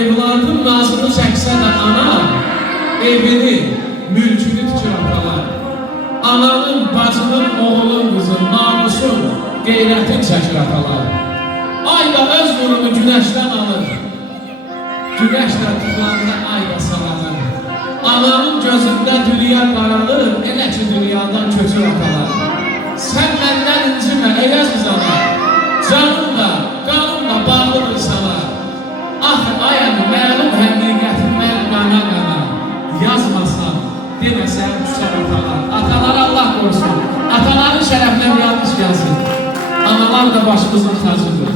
evladın nazını çəksə də ana, evini, mülkünü tükür atalar. Ananın, bacının, oğlun, qızın, namusun, qeyrətin çəkir atalar. Ay da öz nurunu günəşdən alır. Güneşlə tutulanında ay da saralır. Ananın gözündə dünya qaralır, elə ki dünyadan köçür atalar. Sən məndən incimə, ey əziz ana, canımla, qanımla bağlıdır sana. Ah, ayəm, məlum həqiqətin mən qana, yazmasam, deməsəm küsər atalar. Atalar Allah qorusun, ataların şərəfinə bir yanlış gəlsin. Analar da başımızın tacıdır.